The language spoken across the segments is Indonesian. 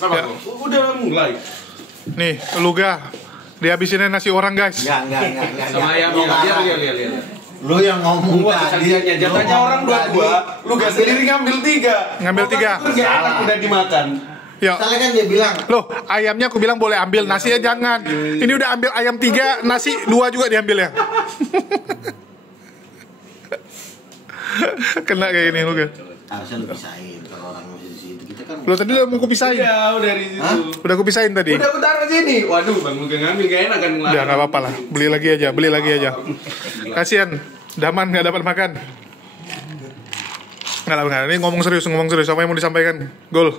Apa Ya. Udah mulai. Nih, Luga. Dihabisinnya nasi orang, guys. Enggak. Sama ayam lihat. Lu yang ngomong Buat tadi. kesaksiannya, jatahnya orang dua, lu gak sendiri ngambil 3. Ngambil 3. Gak enak udah dimakan. Yuk. Soalnya kan dia bilang, Loh, ayamnya aku bilang boleh ambil, nasinya jangan. Ini udah ambil ayam 3, nasi 2 juga diambil ya. Kena kayak gini, Luga. harusnya lu pisahin kalau orang musisi itu kita kan. Lo tadi udah mau aku pisahin. Udah dari situ. Udah aku pisahin tadi. Udah aku taruh sini. Waduh, Bang Luga ngambil gak enak kan. Udah nggak apa-apa lah. Beli lagi aja. Kasian, Daman nggak dapat makan. Nggak. Ini ngomong serius. Apa yang mau disampaikan? Gol.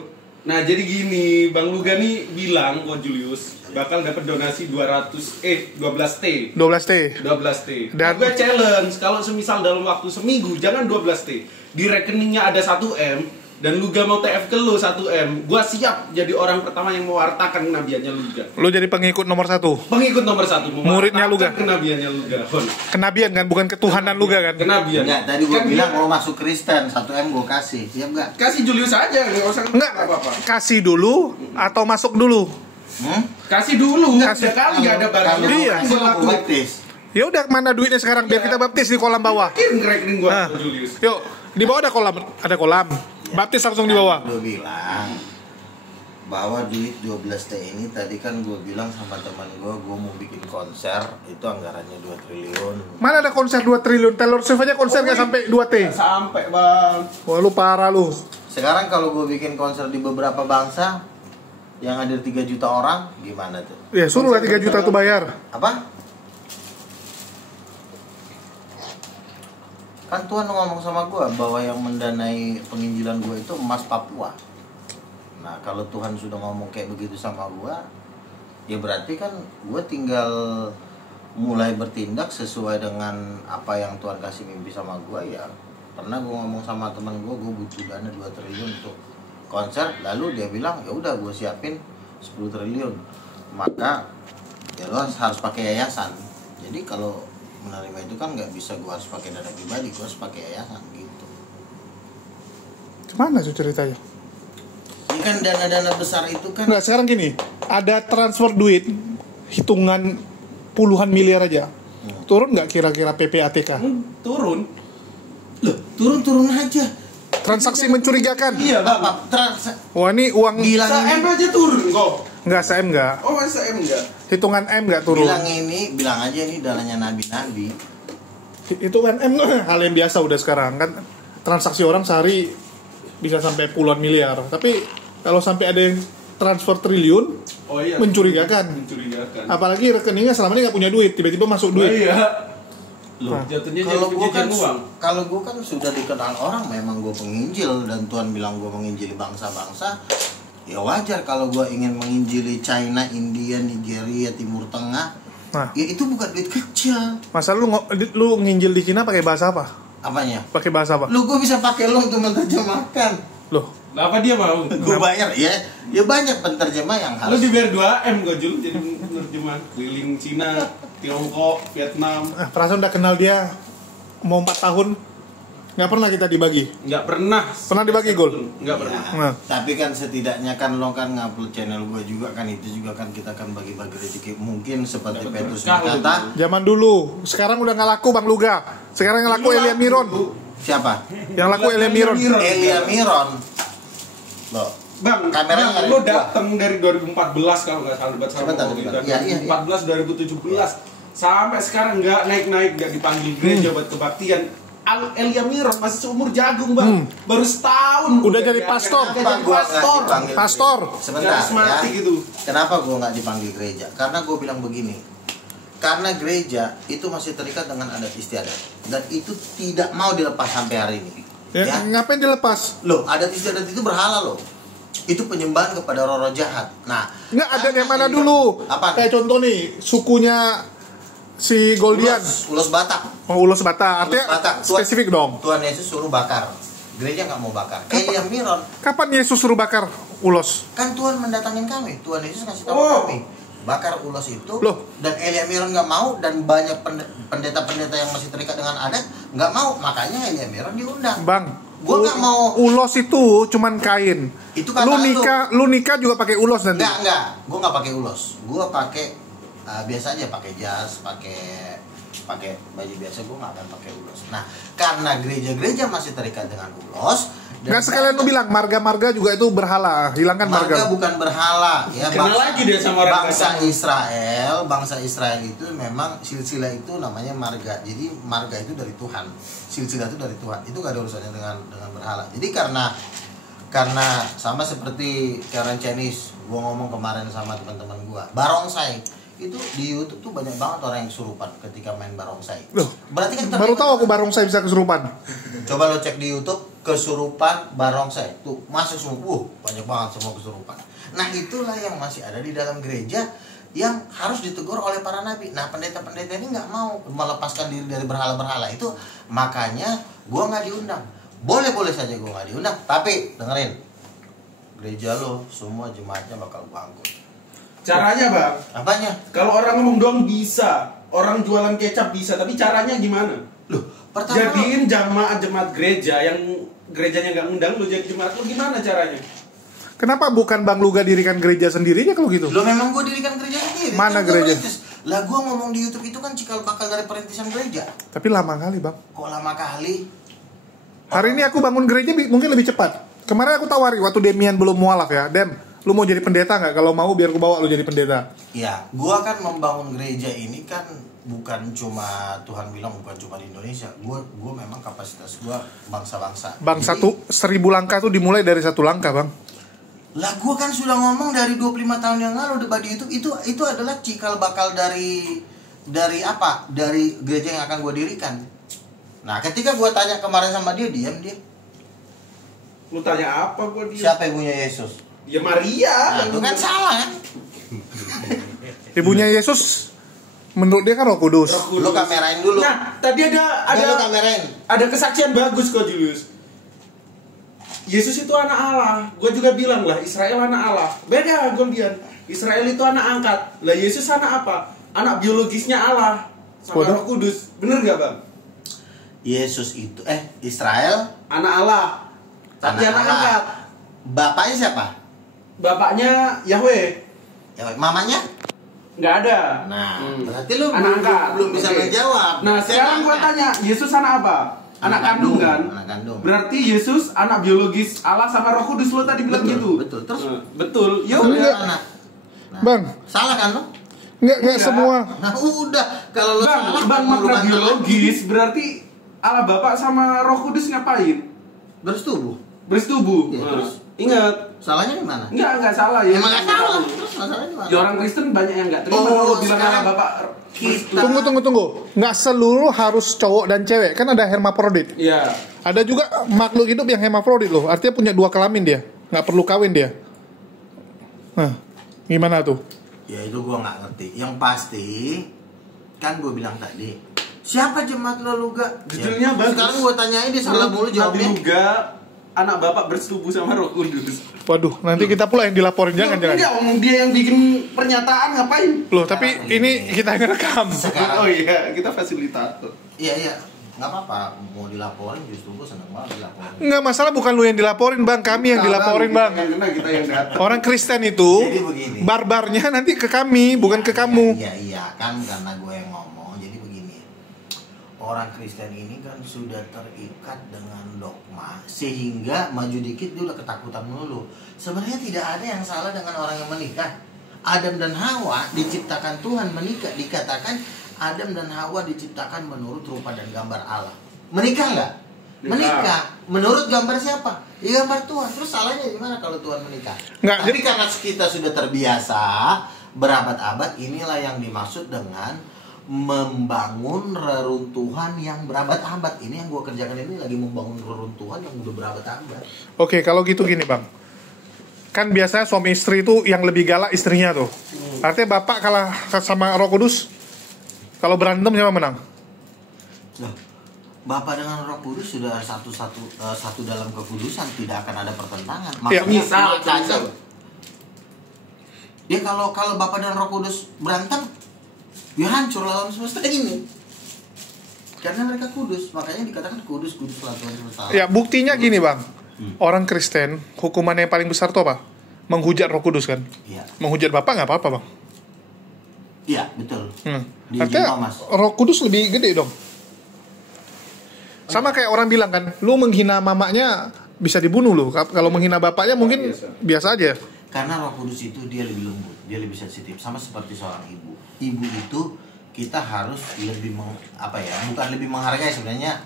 Nah, jadi gini, Bang Luga nih bilang kok Julius bakal dapat donasi 12T. 12T. Dan Gue challenge kalau semisal dalam waktu seminggu jangan 12T. Di rekeningnya ada 1M dan Luga mau TF ke lu 1M. Gua siap jadi orang pertama yang mewartakan kenabiannya Luga. lo jadi pengikut nomor 1. Pengikut nomor 1 Muridnya Luga. Kenabiannya Luga. Kenabian kan, bukan ketuhanan Luga kan? Kenabian. Enggak, tadi gua Kan bilang dia- mau masuk Kristen, 1M gua kasih. Siap enggak? kasih Julius aja, enggak usah Enggak, apa-apa. kasih dulu atau masuk dulu. Kasih dulu. Kasih. Udah kan enggak ada barangnya. Iya. Gua Gua laku. baptis. Ya udah, mana duitnya sekarang biar kita baptis di kolam bawah. Mungkin rekening gua Nah, Julius. yuk, di bawah ada kolam. Baptis langsung di bawah. Gua bilang bahwa duit 12T ini tadi kan gua bilang sama teman gua mau bikin konser, itu anggarannya 2 triliun. Mana ada konser 2 triliun? Taylor Swift aja konser nggak sampai 2T. Nggak sampai, Bang. Wah, lu parah lu. Sekarang kalau gua bikin konser di beberapa bangsa yang hadir 3 juta orang, gimana tuh? Ya, suruh lah 3 juta tuh bayar. Apa? Kan Tuhan ngomong sama gua bahwa yang mendanai penginjilan gua itu emas Papua. Nah, kalau Tuhan sudah ngomong kayak begitu sama gua, ya berarti kan gua tinggal mulai bertindak sesuai dengan apa yang Tuhan kasih mimpi sama gua. Ya pernah gua ngomong sama teman gua butuh dana 2 triliun untuk konser, lalu dia bilang ya udah gua siapin 10 triliun. Maka ya lo harus pakai yayasan. Jadi kalau menerima itu kan nggak bisa gua harus pakai dana pribadi, gua harus pakai yayasan gitu. Gimana tuh ceritanya? Ini kan dana-dana besar itu kan. Enggak, sekarang gini, ada transfer duit hitungan puluhan miliar aja. Turun nggak kira-kira PPATK? Turun. Loh, turun aja. Transaksi mencurigakan. Iya, Bang. Wah, ini uang Bilang Se-M aja turun kok. nggak se-M nggak. Oh, se-M enggak? Hitungan M nggak turun. bilang aja ini dananya nabi-nabi. Hitungan M hal yang biasa udah sekarang kan. Transaksi orang sehari bisa sampai puluhan miliar. Tapi kalau sampai ada yang transfer triliun, Oh iya. mencurigakan. Mencurigakan. Apalagi rekeningnya selama ini nggak punya duit, tiba-tiba masuk Oh duit. iya. Loh, Nah. jatuhnya Kalau jadi gua kan penjajan uang. sudah dikenal orang, memang gua penginjil dan Tuhan bilang gua menginjili bangsa-bangsa. Ya wajar kalau gua ingin menginjili China, India, Nigeria, Timur Tengah. Nah, Ya itu bukan duit kecil. masa lu nginjil di Cina pakai bahasa apa? Apanya? Pakai bahasa apa? Lu gua bisa pakai lo untuk menerjemahkan. Loh, Lah, apa dia mau? Gua bayar ya. Ya banyak penterjemah yang Lu harus. dibayar 2M kok, Jul, jadi penerjemah keliling Cina, Tiongkok, Vietnam. perasaan udah kenal dia mau 4 tahun. Nggak pernah kita dibagi. Nggak pernah. Pernah dibagi, Gol? Nggak Ya, pernah. Nah. tapi kan setidaknya kan lo kan ngupload channel gua juga kan, itu juga kan kita kan bagi-bagi rezeki mungkin seperti Dapat Petrus berkah berkata. Zaman dulu, sekarang udah nggak laku Bang Luga. Sekarang yang laku Elia Miron. Siapa? Yang laku Elia Miron. Elia Miron. Loh, Bang, Kameranya Bang, ada lu dua. datang dari 2014 kalau nggak salah debat sama Sebentar, Owi. sebentar. Dari Iya, iya, 2014, 2017 sampai sekarang nggak naik-naik, nggak dipanggil gereja buat kebaktian. Elia Miron masih seumur jagung, Bang. Baru setahun. Udah jadi pastor. Udah jadi Kenapa gua nggak pastor. dipanggil Pastor. gereja? Sebentar Garis mati ya. gitu. Kenapa gua nggak dipanggil gereja? Karena gua bilang begini. Karena gereja itu masih terikat dengan adat istiadat dan itu tidak mau dilepas sampai hari ini. Ya, ngapain dilepas? Loh, adat istiadat itu berhala loh. Itu penyembahan kepada roh-roh jahat. Nah, Nggak ada yang mana karena dulu. Apa? Kayak contoh nih, sukunya si Goldian. Ulos Batak. Oh, Ulos Bata. Artinya Ulos Batak. spesifik dong. Tuhan Yesus suruh bakar. Gereja nggak mau bakar. Elia Miron, Kapan Yesus suruh bakar ulos? kan Tuhan mendatangin kami. Tuhan Yesus kasih tahu Oh. kami. Bakar ulos itu. Loh. Dan Elia Miron nggak mau, dan banyak pendeta-pendeta yang masih terikat dengan adat nggak mau. Makanya Elia Miron diundang. Bang, Gua nggak mau. Ulos itu cuman kain. Itu kata Lu nikah juga pakai ulos nanti. Enggak. Gua nggak pakai ulos. Gua pakai biasa aja, pakai jas, pakai baju biasa. Gua nggak akan pakai ulos. Nah, karena gereja-gereja masih terikat dengan ulos. Nggak sekalian lu bilang marga-marga juga itu berhala, hilangkan marga. Marga bukan berhala, ya. Kenal lagi dia sama orang bangsa Israel itu memang silsilah itu namanya marga. Jadi marga itu dari Tuhan, silsilah itu dari Tuhan. Itu gak ada urusannya dengan berhala. Jadi karena sama seperti Karen Chinese, gua ngomong kemarin sama teman-teman gua, barongsai itu di YouTube tuh banyak banget orang yang kesurupan ketika main barongsai. Loh, berarti kan baru tahu aku barongsai bisa kesurupan. Coba lo cek di YouTube kesurupan barongsai tuh masuk semua, banyak banget semua kesurupan. Nah itulah yang masih ada di dalam gereja yang harus ditegur oleh para nabi. Nah pendeta-pendeta ini nggak mau melepaskan diri dari berhala-berhala itu, makanya gua nggak diundang. Boleh saja gua nggak diundang, tapi dengerin, gereja lo semua jemaatnya bakal bangkrut. Caranya bang? Apanya? Kalau orang ngomong doang bisa, orang jualan kecap bisa, tapi caranya gimana? Loh, pertama Jadiin jemaat gereja yang gerejanya nggak ngundang lu jadi jemaat lu, gimana caranya? Kenapa bukan Bang Luga dirikan gereja sendirinya kalau gitu? lo memang gue dirikan gereja sendiri. Mana kan gereja? Lah gue ngomong di YouTube itu kan cikal bakal dari perintisan gereja. Tapi lama kali Bang. Kok lama kali? Hari ini aku bangun gereja mungkin lebih cepat. Kemarin aku tawari waktu Demian belum mualaf ya. Dem, lu mau jadi pendeta nggak? Kalau mau biar aku bawa lu jadi pendeta. Ya, gua kan membangun gereja ini kan bukan cuma Tuhan bilang bukan cuma di Indonesia. Gua memang kapasitas gua bangsa-bangsa. Bang, Jadi, 1000 langkah tuh dimulai dari 1 langkah Bang. lah gua kan sudah ngomong dari 25 tahun yang lalu debat di YouTube itu adalah cikal bakal dari apa? Dari gereja yang akan gua dirikan. Nah, ketika gua tanya kemarin sama dia, diam dia. Lu tanya apa gua dia? Siapa ibunya Yesus? Ya Maria. Nah, itu kan salah kan? Ibunya Yesus menurut dia kan Roh Kudus. Lu kamerain dulu. Nah, tadi ada Lu kamerain. ada kesaksian bagus kok Julius. Yesus itu anak Allah. Gue juga bilang lah Israel anak Allah. Beda Goldian. Israel itu anak angkat. Lah Yesus anak apa? Anak biologisnya Allah sama Waduh. Roh Kudus. Bener gak bang? Yesus itu Israel Anak Allah. Tapi anak Allah. angkat. Bapaknya siapa? Bapaknya Yahweh. Ya, mamanya? Nggak ada. Nah, berarti lu anak angkat. belum bisa Oke. menjawab. Nah sekarang gue tanya, Yesus anak apa? Anak kandung kan? Anak kandung. Berarti Yesus anak biologis Allah sama Roh Kudus, lo tadi bilang Betul, gitu. betul. Terus? Betul. Ya Udah udah. anak. Nah, Bang. Salah kan lo? Enggak Enggak. semua. Nah, udah. Kalau lo salah, Bang mau lu makna bantah biologis berarti Allah Bapa sama Roh Kudus ngapain? lagi. Bersetubuh. Bersetubuh. Iya, Nah, terus? Ingat. Salahnya di mana? Enggak salah ya. Emang nggak salah. Terus masalahnya di mana? Ya orang Kristen banyak yang enggak terima Oh, kalau bilang sekarang Allah Bapa kita- Tunggu. Nggak seluruh harus cowok dan cewek. Kan ada hermaprodit. Iya. Ada juga makhluk hidup yang hermafrodit loh. Artinya punya 2 kelamin dia. Nggak perlu kawin dia. Nah, gimana tuh? Ya itu gua nggak ngerti. Yang pasti kan gua bilang tadi, siapa jemaat lo Luga? Judulnya bagus. Sekarang gua tanyain dia salah mulu Nabi jawabnya. Luga anak Bapak bersetubuh sama Roh Kudus. Waduh, nanti kita pula yang dilaporin jangan. Enggak, omong dia yang bikin pernyataan ngapain? Loh, tapi ini kita yang rekam. Sekarang Oh iya, kita fasilitator. iya, nggak apa-apa. Mau dilaporin justru gue seneng banget dilaporin. Nggak masalah, bukan lu yang dilaporin Bang, kami yang dilaporin Bang. Kita yang datang. Orang Kristen itu Jadi begini. barbarnya nanti ke kami, bukan ke kamu. Iya kan karena gue yang ngomong. Jadi begini. Orang Kristen ini kan sudah terikat dengan dogma sehingga maju dikit dia udah ketakutan melulu. Sebenarnya tidak ada yang salah dengan orang yang menikah. Adam dan Hawa diciptakan Tuhan menikah. Dikatakan Adam dan Hawa diciptakan menurut rupa dan gambar Allah. Menikah nggak? Menikah. Menurut gambar siapa? Ya gambar Tuhan. Terus salahnya gimana kalau Tuhan menikah? Nggak, Tapi karena kita sudah terbiasa berabad-abad, inilah yang dimaksud dengan membangun reruntuhan yang berabad-abad. Ini yang gue kerjakan ini lagi membangun reruntuhan yang udah berabad-abad. Oke, kalau gitu gini Bang. Kan biasanya suami istri itu yang lebih galak istrinya tuh. Artinya bapak kalah sama Roh Kudus. Kalau berantem siapa menang? Loh, Bapa dengan Roh Kudus sudah satu dalam kekudusan, tidak akan ada pertentangan. Ya, misal. Ya kalau Bapa dan Roh Kudus berantem, ya hancur alam semesta ini. Karena mereka kudus, makanya dikatakan kuduslah Tuhan semesta alam. Ya, buktinya gini, Bang. Orang Kristen, hukuman yang paling besar tuh apa? Menghujat Roh Kudus kan? Iya. Menghujat Bapa nggak apa-apa, Bang. Iya, betul. Di Artinya Mas. Roh Kudus lebih gede dong. Sama kayak orang bilang kan, lu menghina mamanya bisa dibunuh lu. Kalau menghina bapaknya mungkin biasa aja. Karena Roh Kudus itu dia lebih lembut, dia lebih sensitif, sama seperti seorang ibu. Ibu itu kita harus lebih bukan lebih menghargai sebenarnya,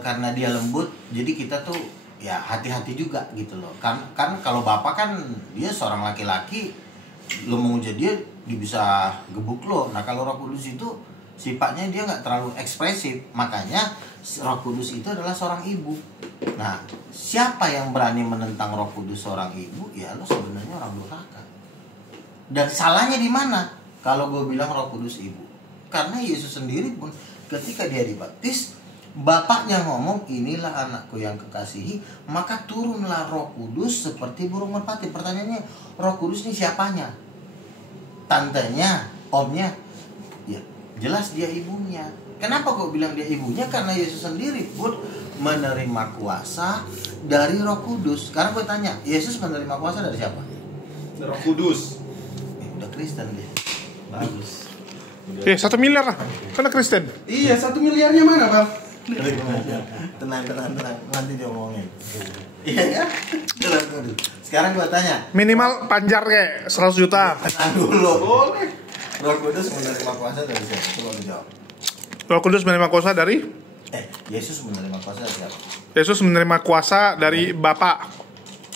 karena dia lembut, jadi kita tuh ya hati-hati juga gitu loh. Kan kalau bapak kan dia seorang laki-laki, lo menghujat dia bisa gebuk lo. Nah kalau Roh Kudus itu sifatnya dia nggak terlalu ekspresif, makanya Roh Kudus itu adalah seorang ibu. Nah, siapa yang berani menentang Roh Kudus seorang ibu? Ya lo sebenarnya orang durhaka. Dan salahnya di mana? Kalau gue bilang Roh Kudus ibu, karena Yesus sendiri pun ketika dia dibaptis, bapaknya ngomong, inilah anakku yang kekasihi, maka turunlah Roh Kudus seperti burung merpati. Pertanyaannya, Roh Kudus ini siapanya? Tantenya, omnya? Ya, jelas dia ibunya. Kenapa gue bilang dia ibunya? Karena Yesus sendiri pun menerima kuasa dari Roh Kudus. Sekarang gue tanya, Yesus menerima kuasa dari siapa? Roh Kudus. Udah Kristen dia. Bagus. 1 miliar lah, karena Kristen. Iya, 1 miliarnya mana, Bang? Tenang. Nanti dia ngomongin. Iya ya? Sekarang gue tanya. Minimal panjar kayak 100 juta. Tenang dulu. Boleh. Roh Kudus menerima kuasa dari siapa? Coba lu jawab. Roh Kudus menerima kuasa dari? Yesus menerima kuasa dari siapa? Yesus menerima kuasa dari Bapa.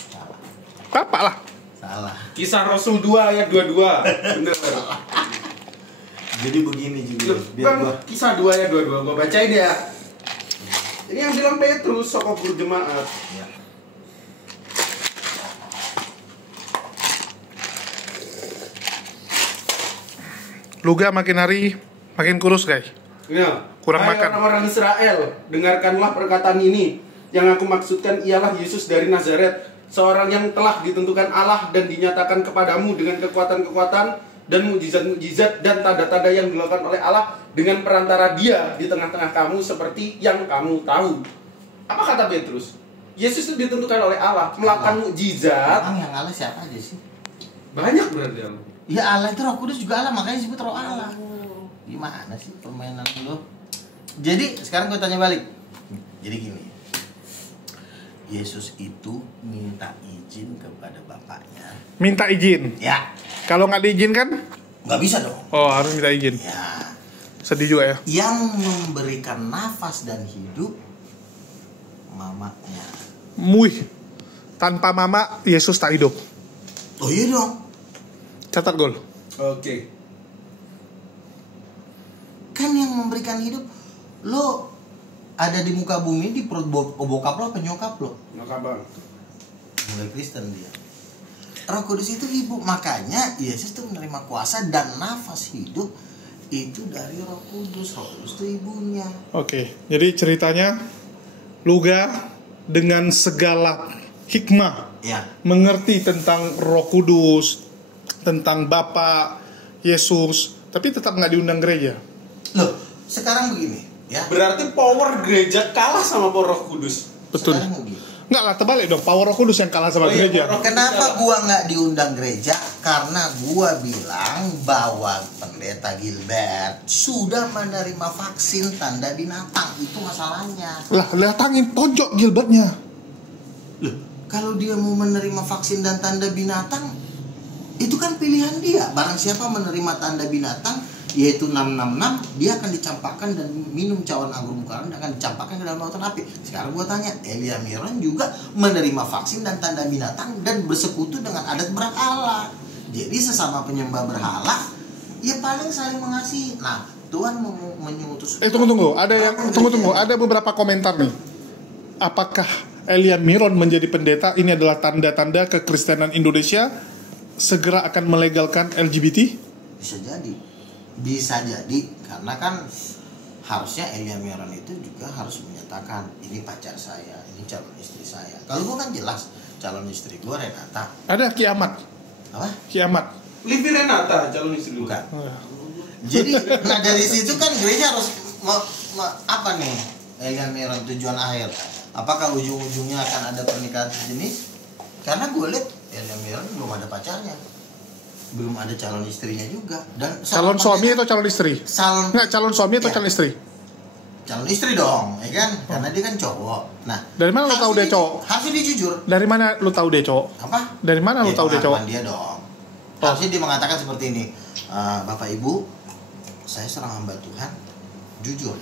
Salah. Bapak lah. Salah. Kisah Rasul 2 ayat 22. Bener. Jadi begini juga. Biar Bang, gua Kisah 2 ayat 22 gua bacain ya. Ini yang bilang Petrus, sokok guru jemaat. ya. Luga makin hari makin kurus, guys. Ya. Kurang Hai makan. orang-orang Israel, dengarkanlah perkataan ini. Yang aku maksudkan ialah Yesus dari Nazaret, seorang yang telah ditentukan Allah dan dinyatakan kepadamu dengan kekuatan-kekuatan dan mukjizat-mukjizat dan tanda-tanda yang dilakukan oleh Allah dengan perantara Dia di tengah-tengah kamu seperti yang kamu tahu. Apa kata Petrus? Yesus itu ditentukan oleh Allah melakukan mukjizat. Emang yang Allah siapa aja sih? Banyak berarti Allah. Ya Allah itu Roh Kudus juga Allah, makanya disebut Roh Allah. Gimana sih permainan lu? Jadi sekarang gue tanya balik. Jadi gini, Yesus itu minta izin kepada bapaknya. Minta izin. Ya, Kalau nggak diizinkan, nggak bisa dong. oh harus minta izin. Ya, Sedih juga ya. yang memberikan nafas dan hidup mamanya. Muih. Tanpa mama, Yesus tak hidup. Oh iya dong. Catat gol. Oke. Kan yang memberikan hidup, lo ada di muka bumi di perut bokap lo, penyokap lo. Maka Bang. Mulai Kristen dia. Roh Kudus itu ibu, makanya Yesus itu menerima kuasa dan nafas hidup itu dari Roh Kudus. Roh Kudus itu ibunya. Oke, jadi ceritanya Luga dengan segala hikmah Ya, mengerti tentang Roh Kudus, tentang Bapa, Yesus, tapi tetap nggak diundang gereja. loh sekarang begini, ya. Berarti power gereja kalah sama power Roh Kudus. Betul. Sekarang begini. Nggak lah, terbalik dong. Power Roh Kudus yang kalah sama Oh iya, gereja. Roh- Kenapa gua nggak diundang gereja? Karena gua bilang bahwa pendeta Gilbert sudah menerima vaksin tanda binatang. Itu masalahnya. Lah, datangin tonjok Gilbertnya. Loh, kalau dia mau menerima vaksin dan tanda binatang, itu kan pilihan dia. Barang siapa menerima tanda binatang, yaitu 666, dia akan dicampakkan dan minum cawan anggur mukaran dan akan dicampakkan ke dalam lautan api. Sekarang gua tanya, Elia Miron juga menerima vaksin dan tanda binatang dan bersekutu dengan adat berhala. Jadi sesama penyembah berhala, ya paling saling mengasihi. Nah, Tuhan menyutus. Tunggu. Ada beberapa komentar nih. Apakah Elia Miron menjadi pendeta ini adalah tanda-tanda kekristenan Indonesia segera akan melegalkan LGBT? Bisa jadi karena kan harusnya Elia Miron itu juga harus menyatakan ini pacar saya, ini calon istri saya. Kalau gua kan jelas calon istri gua Renata. Ada kiamat. Apa? Kiamat. Livi Renata calon istri lu. Bukan. Jadi nah dari situ kan gereja harus apa nih Elian Miron tujuan akhir? Apakah ujung-ujungnya akan ada pernikahan sejenis? Karena gue lihat Elian Miron belum ada pacarnya, belum ada calon istrinya juga. Dan Calon suami atau calon istri? Calon suami atau Ya. calon istri? Calon istri dong, ya kan? Karena dia kan cowok. Nah, Dari mana lu tahu dia cowok? Harusnya dia jujur. Dari mana lu tahu dia cowok? Apa? Dari mana lu Ya, tahu dia cowok? pengakuan dia dong. Harusnya dia mengatakan seperti ini. Bapak Ibu, saya seorang hamba Tuhan, jujur.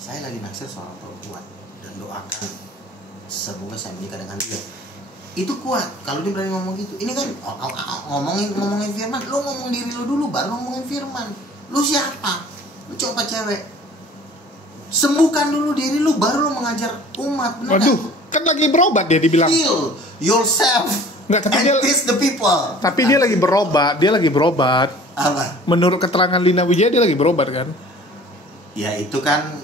Saya lagi naksir seorang perempuan dan doakan semoga saya menikah dengan dia. Itu kuat kalau dia berani ngomong gitu. Ini kan ngomongin firman. Lu ngomong diri lu dulu baru ngomongin firman. Lu siapa? Lu cowok apa cewek? Sembuhkan dulu diri lu baru lu mengajar umat. Bener Waduh, kan lagi berobat dia dibilang. Heal yourself. Nggak, tapi and dia- teach the people. Tapi dia lagi berobat. Apa? Menurut keterangan Lina Wijaya dia lagi berobat kan? Ya itu kan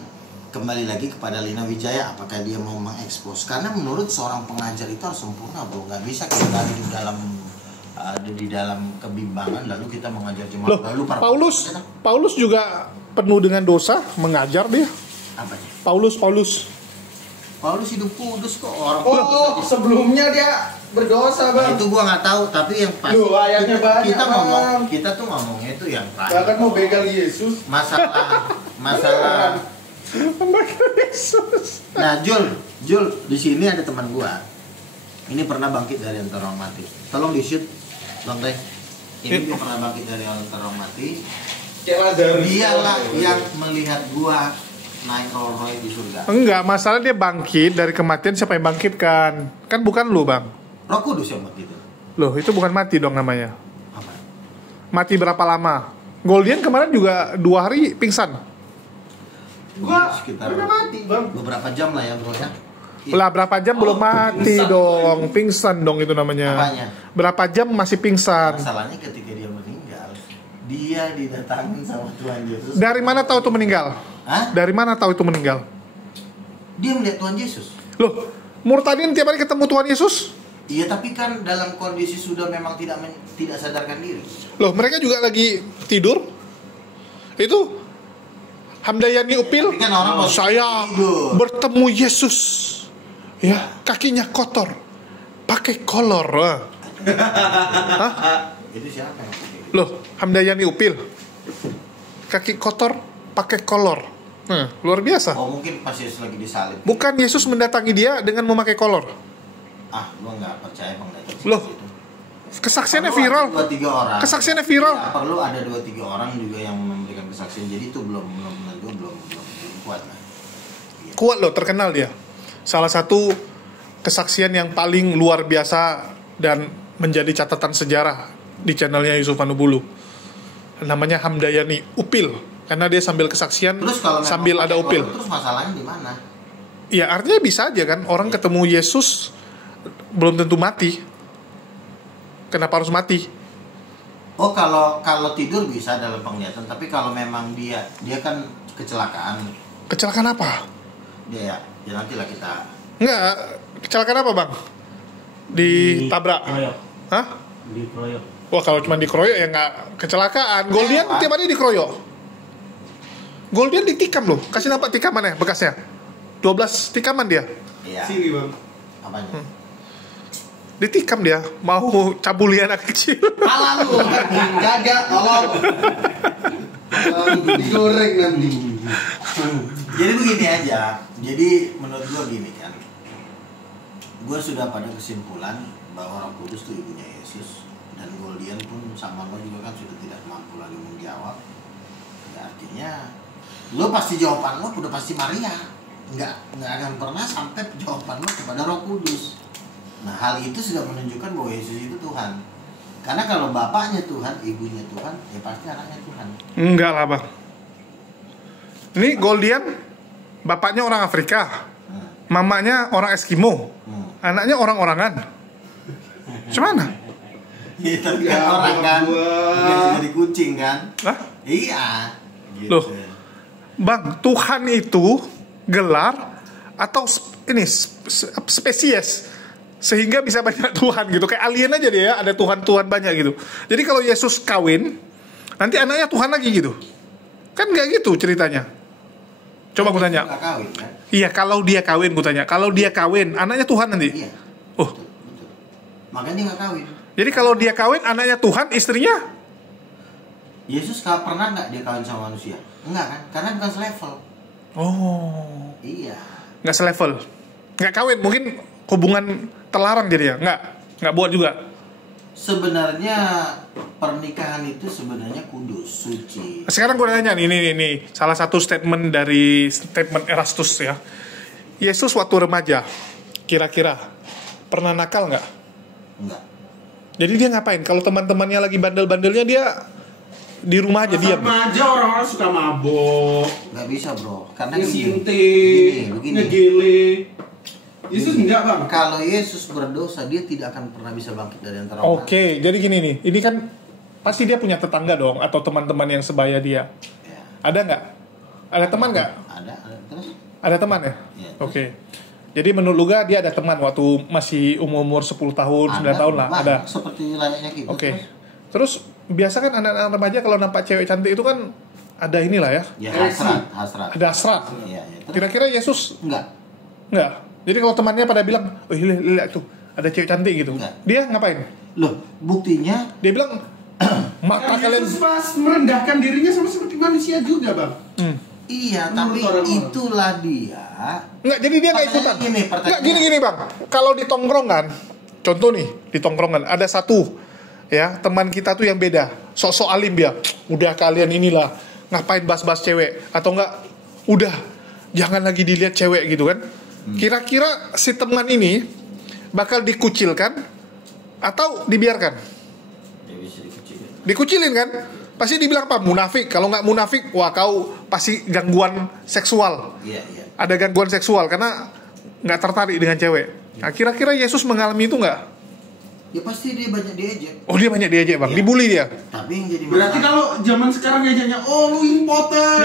kembali lagi kepada Lina Wijaya, apakah dia mau mengekspos? Karena menurut seorang pengajar itu harus sempurna, bro. Nggak bisa kita ada di dalam kebimbangan lalu kita mengajar Loh, jemaat lalu para Paulus juga penuh dengan dosa, mengajar dia. apa sih? Paulus Paulus hidup kudus kok orang. Oh, sebelumnya dia berdosa, Nah, Bang. itu gua nggak tahu, tapi yang pasti Loh, ayatnya banyak, kita tuh ngomongnya itu yang terakhir. Bahkan mau begal Yesus. masalah Yesus. Nah, Jul, di sini ada teman gua. Ini pernah bangkit dari antara orang mati. Tolong di-shoot, Bang Teh. Ini dia pernah bangkit dari antara orang mati. Kayak Lazarus. Dialah yang melihat gua naik Rolls Royce di surga. Enggak, masalah dia bangkit dari kematian, siapa yang bangkitkan? Kan bukan lu, Bang. Roh Kudus yang buat gitu. Loh, itu bukan mati dong namanya. Apa? Mati berapa lama? Goldian kemarin juga 2 hari pingsan. Gua Sekitar udah mati, Bang. beberapa jam lah ya, bro ya. Lah berapa jam belum mati pingsan. dong, pingsan dong itu namanya. Apanya? Berapa jam masih pingsan? Masalahnya ketika dia meninggal, dia didatangin sama Tuhan Yesus. Dari mana tahu itu meninggal? Hah? Dari mana tahu itu meninggal? Dia melihat Tuhan Yesus. Loh, murtadin tiap hari ketemu Tuhan Yesus? Iya, tapi kan dalam kondisi sudah memang tidak sadarkan diri. Loh, mereka juga lagi tidur? Itu Hamdayani Upil, Tapi kan orang saya tidur. bertemu Yesus. Ya, kakinya kotor. Pakai kolor. Itu siapa yang pakai gitu? Loh, Hamdayani Upil. Kaki kotor, pakai kolor. Luar biasa. Oh, mungkin pas Yesus lagi disalib. Bukan Yesus mendatangi dia dengan memakai kolor. Gua nggak percaya Bang Dajjal. Loh, kesaksiannya Perlu viral. ada 2-3 orang. Kesaksiannya viral. Ya, perlu ada 2-3 orang juga yang memberikan kesaksian. Jadi itu belum kuat lah. Kuat loh, terkenal dia. Salah satu kesaksian yang paling luar biasa dan menjadi catatan sejarah di channelnya Yusuf Manubulu. Namanya Hamdayani Upil. Karena dia sambil kesaksian, Terus kalau memang sambil ada pakai upil. kolor, terus masalahnya di mana? Ya artinya bisa aja kan, orang ketemu Yesus belum tentu mati. Kenapa harus mati? Oh, kalau tidur bisa dalam penglihatan, tapi kalau memang dia kan kecelakaan, Kecelakaan apa? dia ya nantilah kita. Enggak, kecelakaan apa bang? Ditabrak? Dikeroyok. Hah? Dikeroyok. Wah kalau cuma dikeroyok ya nggak kecelakaan. Goldian Pak. tiap hari dikeroyok. Goldian ditikam loh. Kasih nampak tikaman ya bekasnya. 12 tikaman dia. Iya. Sini, Bang. Apanya? Ditikam dia. Mau cabuli anak kecil. Pala lu. Kagak, tolong. Digoreng nanti. Jadi begini aja. Jadi menurut gua gini kan. Gua sudah pada kesimpulan bahwa Roh Kudus itu ibunya Yesus, dan Goldian pun sama lo juga kan sudah tidak mampu lagi menjawab. Ya artinya lo pasti jawaban lo udah pasti Maria. Nggak akan pernah sampai jawaban lo kepada Roh Kudus. Nah, hal itu sudah menunjukkan bahwa Yesus itu Tuhan. Karena kalau bapaknya Tuhan, ibunya Tuhan, ya pasti anaknya Tuhan. Enggak lah bang. Ini Goldian bapaknya orang Afrika, mamanya orang Eskimo, anaknya orang-orangan. Gimana? Iya, tapi kan Ya, orang kan gua. biar jadi kucing kan. Hah? Iya. Gitu. Loh. Bang, Tuhan itu gelar atau spesies sehingga bisa banyak Tuhan gitu. Kayak alien aja dia ya, ada Tuhan-Tuhan banyak gitu. Jadi kalau Yesus kawin, nanti anaknya Tuhan lagi gitu. Kan nggak gitu ceritanya. Coba gue tanya. Nggak kawin kan? Iya, kalau dia kawin, gue tanya. Kalau dia kawin, anaknya Tuhan nanti? Iya. Oh, Betul. Makanya dia nggak kawin. jadi kalau dia kawin, anaknya Tuhan, istrinya? Yesus pernah nggak dia kawin sama manusia? Enggak kan? Karena bukan selevel. Oh, Iya. nggak selevel. Nggak kawin, mungkin hubungan terlarang jadi ya? Nggak buat juga? Sebenarnya pernikahan itu sebenarnya kudus, suci. Sekarang gue nanya nih, ini salah satu statement dari statement Erastus ya. Yesus waktu remaja, kira-kira pernah nakal nggak? Enggak. Jadi dia ngapain? Kalau teman-temannya lagi bandel-bandelnya, dia di rumah aja diam. Sama aja orang-orang suka mabok, Nggak bisa bro. Karena ngesintik, begini. ngegele. Yesus enggak bang. Kalau Yesus berdosa, dia tidak akan pernah bisa bangkit dari antara orang. Oke, jadi gini nih, ini kan pasti dia punya tetangga dong, atau teman-teman yang sebaya dia. Ya. Ada nggak? Ada teman nggak? Ada. Terus? Ada teman ya? Ya, Oke. Jadi menurut Luga dia ada teman waktu masih umur 10 tahun, 9 tahun lah. banyak, Ada. Seperti layaknya gitu. Oke. Terus biasa kan anak-anak remaja kalau nampak cewek cantik itu kan ada inilah ya. Ya hasrat. Ada hasrat. Iya, ya. Terus? Kira-kira Yesus Enggak. nggak? Jadi kalau temannya pada bilang, oh lihat tuh ada cewek cantik gitu. Enggak. Dia ngapain? Loh, buktinya Dia bilang, mata kalian. Yesus pas merendahkan dirinya sama seperti manusia juga bang. iya, Menurut tapi orang-orang. itulah dia. Nggak, jadi dia nggak ikutan. Nggak, gini bang. Kalau di tongkrongan, contoh nih di tongkrongan ada satu ya teman kita tuh yang beda, sok-sok alim dia. Udah kalian inilah ngapain bahas-bahas cewek atau enggak? Udah jangan lagi dilihat cewek gitu kan? Kira-kira si teman ini bakal dikucilkan atau dibiarkan? Ya bisa dikecilin. Dikucilin kan? Pasti dibilang apa? Munafik. Kalau nggak munafik, wah kau pasti gangguan seksual. Iya. Ada gangguan seksual karena nggak tertarik dengan cewek. Nah, kira-kira Yesus mengalami itu nggak? Ya pasti dia banyak diejek. Oh, dia banyak diajak bang, Iya. dibully dia. Tapi yang jadi Berarti masalah- kalau zaman sekarang ngejeknya, oh lu impoten.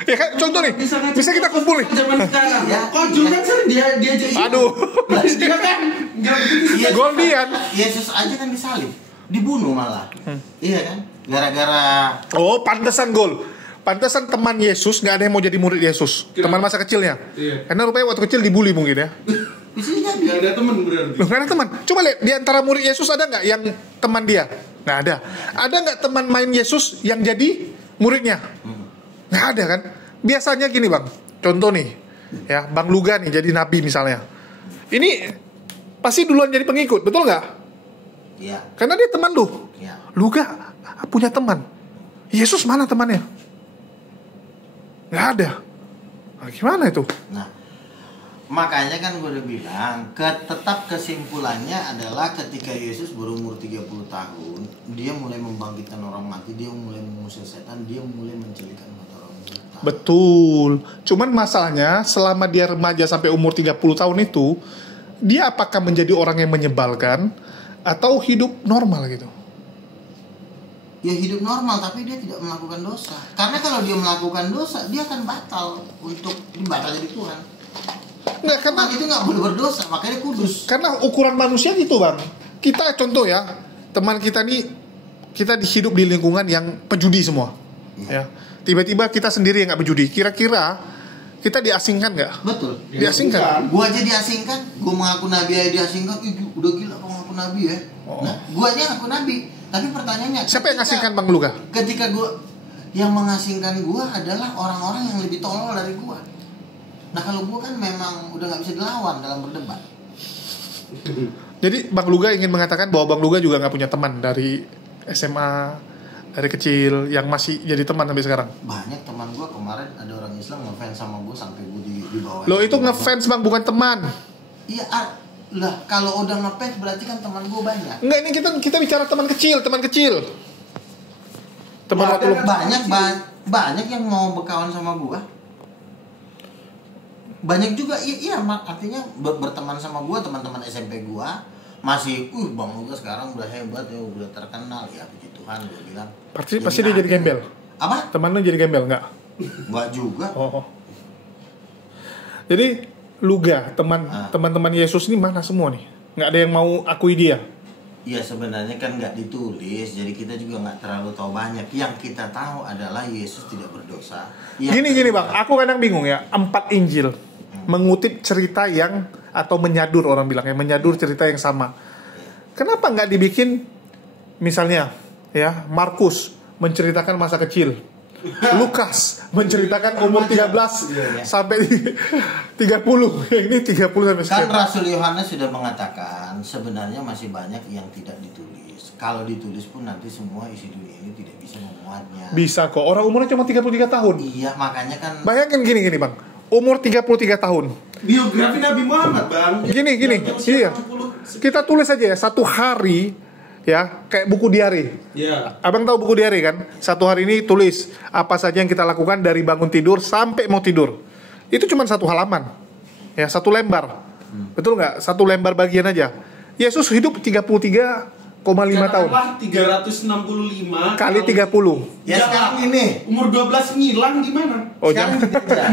Ya kan, contoh nih, bisa kita kumpul nih. Zaman sekarang. Iya. Kok juga sering dia jadi. Aduh, Dia kan nggak begitu. Yesus- Goldian. Yesus aja kan disalib, dibunuh malah. Iya kan? Gara-gara oh pantesan gol. Pantesan teman Yesus nggak ada yang mau jadi murid Yesus. Kenapa? Teman masa kecilnya. Iya. Karena rupanya waktu kecil dibully mungkin ya. bisa jadi. Nggak ada temen berarti. Loh, nggak ada teman. Coba lihat di antara murid Yesus ada nggak yang teman dia? Nggak ada. Ada nggak teman main Yesus yang jadi muridnya? Nggak ada kan? Biasanya gini bang. Contoh nih, ya Bang Luga nih jadi nabi misalnya. Ini pasti duluan jadi pengikut, betul nggak? Iya. Karena dia teman lu. Iya. Luga punya teman. Yesus mana temannya? Nggak ada. Nah, gimana itu? Nah, makanya kan gue udah bilang, tetap kesimpulannya adalah ketika Yesus berumur 30 tahun, dia mulai membangkitkan orang mati, dia mulai mengusir setan, dia mulai menjelikan mata orang buta. Betul. Cuman masalahnya selama dia remaja sampai umur 30 tahun itu, dia apakah menjadi orang yang menyebalkan atau hidup normal gitu? Ya hidup normal, tapi dia tidak melakukan dosa. Karena kalau dia melakukan dosa, dia akan batal untuk dibatal jadi Tuhan. Nggak, karena Tuhan itu nggak boleh berdosa, makanya dia kudus. karena ukuran manusia gitu bang. Kita contoh ya, teman kita nih, kita hidup di lingkungan yang pejudi semua. Ya. Tiba-tiba kita sendiri yang nggak berjudi. Kira-kira kita diasingkan nggak? Betul. Diasingkan. Gua aja diasingkan, gua mengaku nabi aja diasingkan. Ih, udah gila kau ngaku nabi ya. Oh. Nah, gua aja ngaku nabi. Tapi pertanyaannya, Siapa yang ketika- ngasingkan Bang Luga? Ketika gua yang mengasingkan gua adalah orang-orang yang lebih tolol dari gua. Nah, kalau gua kan memang udah nggak bisa dilawan dalam berdebat. Jadi Bang Luga ingin mengatakan bahwa Bang Luga juga nggak punya teman dari SMA, dari kecil yang masih jadi teman sampai sekarang. Banyak teman gua kemarin ada orang Islam ngefans sama gua sampai gua di bawah. Lo itu ngefans bang, bukan teman. Iya, lah kalau udah ngefans berarti kan teman gua banyak. Enggak, ini kita bicara teman kecil, teman kecil. Teman Wah, waktu lu. Banyak yang mau berkawan sama gua. Banyak juga iya artinya berteman sama gua, teman-teman SMP gua masih Bang Luga sekarang udah hebat ya, udah terkenal ya, puji Tuhan gua bilang. Pasti dia jadi gembel. Apa? Teman lu jadi gembel nggak? Enggak juga. Oh. Jadi Luga, teman-teman Yesus ini mana semua nih? Nggak ada yang mau akui dia. Ya sebenarnya kan nggak ditulis, jadi kita juga nggak terlalu tahu banyak. Yang kita tahu adalah Yesus tidak berdosa. Gini bang, aku kadang bingung ya. 4 Injil mengutip cerita yang atau menyadur, orang bilang ya, menyadur cerita yang sama. Kenapa nggak dibikin misalnya ya Markus menceritakan masa kecil, Lukas menceritakan umur 13 sampai 30. Ini 30 sampai sekian. Kan Rasul Yohanes sudah mengatakan sebenarnya masih banyak yang tidak ditulis. Kalau ditulis pun nanti semua isi dunia ini tidak bisa memuatnya. Bisa kok, orang umurnya cuma 33 tahun. Iya, makanya kan. Bayangin gini bang, umur 33 tahun. Biografi Nabi Muhammad, Bang. Gini. Iya. Kita tulis aja ya, 1 hari ya, kayak buku diary. Iya. Abang tahu buku diary kan? 1 hari ini tulis apa saja yang kita lakukan dari bangun tidur sampai mau tidur. Itu cuma 1 halaman. Ya, 1 lembar. Betul nggak? 1 lembar bagian aja. Yesus hidup 33,5 tahun. 365 Kali 30. Ya sekarang ini umur 12 ngilang gimana? Oh, jangan.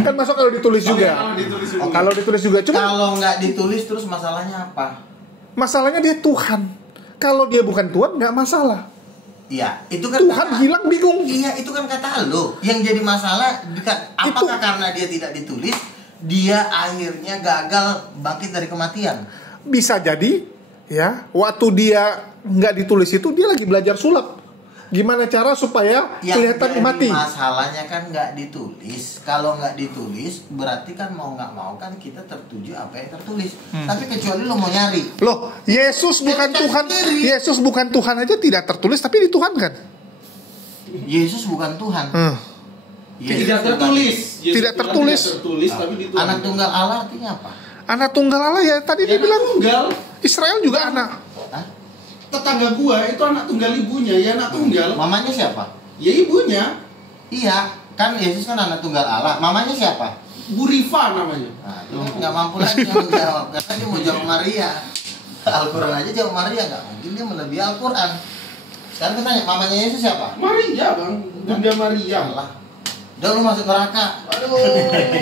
Kan masuk kalau ditulis juga. Kalau ditulis juga. Cuma kalau nggak ditulis terus masalahnya apa? masalahnya dia Tuhan. Kalau dia bukan Tuhan nggak masalah. Iya, itu kan Tuhan hilang bingung. Iya, itu kan kata lo. Yang jadi masalah apakah karena dia tidak ditulis, dia akhirnya gagal bangkit dari kematian? Bisa jadi ya, waktu dia nggak ditulis itu dia lagi belajar sulap. Gimana cara supaya kelihatan mati? Masalahnya kan nggak ditulis. Kalau nggak ditulis, berarti kan mau nggak mau kan kita tertuju apa yang tertulis. Tapi kecuali lo mau nyari. Loh, Yesus bukan Tuhan. Yesus bukan Tuhan aja tidak tertulis tapi dituhankan. Yesus bukan Tuhan. Yesus Tidak tertulis. Tidak tertulis. Tapi ditulis. Anak tunggal Allah artinya apa? Anak tunggal Allah ya tadi dia bilang. Tunggal. Israel juga anak. Hah? Tetangga gua itu anak tunggal ibunya, ya anak tunggal. Mamanya siapa? Ya ibunya. Iya, kan Yesus kan anak tunggal Allah. Mamanya siapa? Bu Rifa namanya. Nah, itu kan nggak mampu lagi menjawab karena dia mau jawab Maria. Al-Quran aja jawab Maria, nggak mungkin dia melebihi Al-Quran. Sekarang kita tanya, mamanya Yesus siapa? Maria, Bang. Bunda Maria. Allah. Udah lu masuk neraka. Aduh.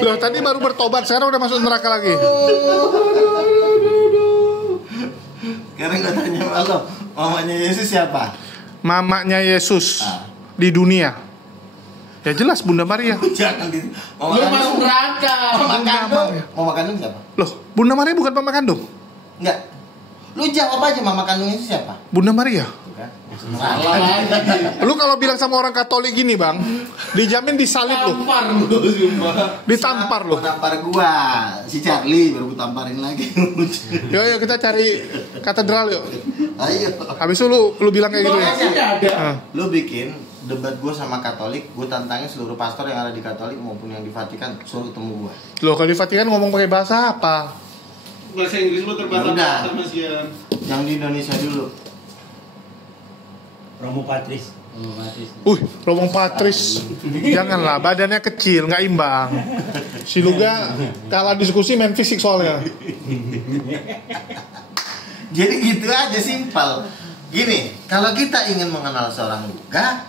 Loh, tadi baru bertobat, sekarang udah masuk neraka lagi. Sekarang gue tanya sama lo, mamanya Yesus siapa? Mamanya Yesus di dunia. Ya jelas Bunda Maria. Jangan di. Lu masuk neraka. Mama kandung. Mama kandung siapa? Loh, Bunda Maria bukan mama kandung? Enggak. Lu jawab aja mama kandung Yesus siapa? Bunda Maria. Bukan. Salah lagi. Lu kalau bilang sama orang Katolik gini, Bang, dijamin disalib lu. Tampar lu sumpah. Ditampar lu. Tampar gua, si Charlie baru gua tamparin lagi. Yuk kita cari katedral yuk. Ayo. Habis itu lu bilang kayak gitu ya. Lokasinya ada. Lu bikin debat gua sama Katolik, gua tantangin seluruh pastor yang ada di Katolik maupun yang di Vatikan suruh temu gua. Loh, kalau di Vatikan ngomong pakai bahasa apa? Bahasa Inggris lu terbatas Yaudah. sama Sian. Yang di Indonesia dulu. Romo Patris. Romo Patris. Janganlah, badannya kecil, nggak imbang. Si Luga kalah diskusi main fisik soalnya. Jadi gitu aja simpel. Gini, kalau kita ingin mengenal seorang Luga,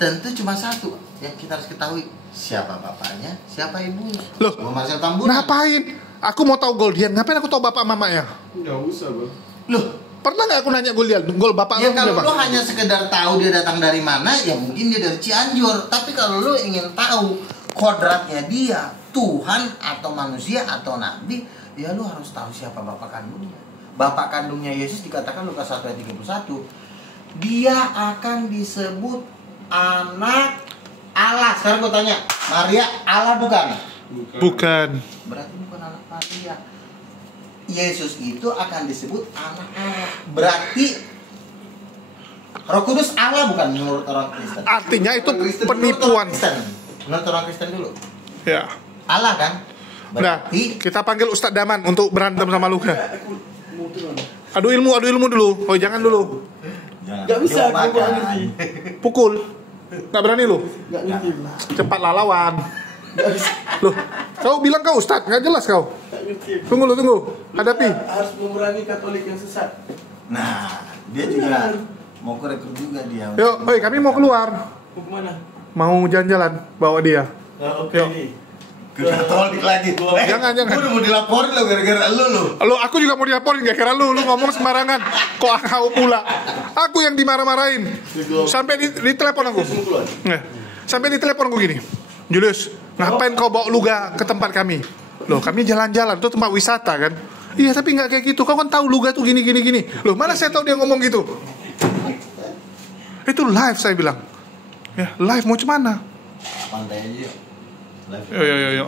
tentu cuma satu yang kita harus ketahui, siapa bapaknya, siapa ibunya. Loh, Gua Marcel Tambunan. ngapain? Aku mau tahu Goldian, ngapain aku tahu bapak mamanya? Enggak usah, Bang. Loh, Pernah nggak aku nanya Goldian, gol bapak ya lu kalau siapa? lu hanya sekedar tahu dia datang dari mana, ya mungkin dia dari Cianjur. Tapi kalau lu ingin tahu kodratnya dia, Tuhan atau manusia atau nabi, ya lu harus tahu siapa bapak kandungnya. Bapak kandungnya Yesus dikatakan Lukas 1 ayat 31, dia akan disebut anak Allah. Sekarang gue tanya, Maria Allah bukan? Bukan. Berarti bukan anak Maria. Yesus itu akan disebut anak Allah. Berarti Roh Kudus Allah bukan menurut orang Kristen. Artinya itu Kristen, penipuan. Menurut orang Kristen dulu. Ya. Allah kan? Nah, Berarti kita panggil Ustadz Daman untuk berantem sama Luka. Adu ilmu dulu. Oh, jangan dulu. Gak bisa, aku gak ngerti. Pukul. Nggak berani lu? Gak ngerti. Cepatlah lawan. Gak bisa. Loh, kau bilang kau Ustadz, nggak jelas kau. Gak ngerti. Tunggu. Hadapi. Harus memerangi Katolik yang sesat. nah, dia juga mau rekrut juga dia. Yuk, kami mau keluar. Mau kemana? Mau jalan-jalan, bawa dia. Nah, oke Yuk. nih. Ke Katolik lagi. Jangan. Gue udah mau dilaporin lo gara-gara lu. Lo aku juga mau dilaporin gara-gara lu ngomong sembarangan. Kok kau pula? Aku yang dimarah-marahin. Sampai di telepon aku. Sampai di telepon aku gini. Julius, ngapain kau bawa Luga ke tempat kami? Loh, kami jalan-jalan, itu tempat wisata kan? Iya, tapi nggak kayak gitu. Kau kan tahu Luga tuh gini. Loh, mana saya tahu dia ngomong gitu? Itu live saya bilang. Ya, live mau cuman mana? Pantai aja yuk. Yo.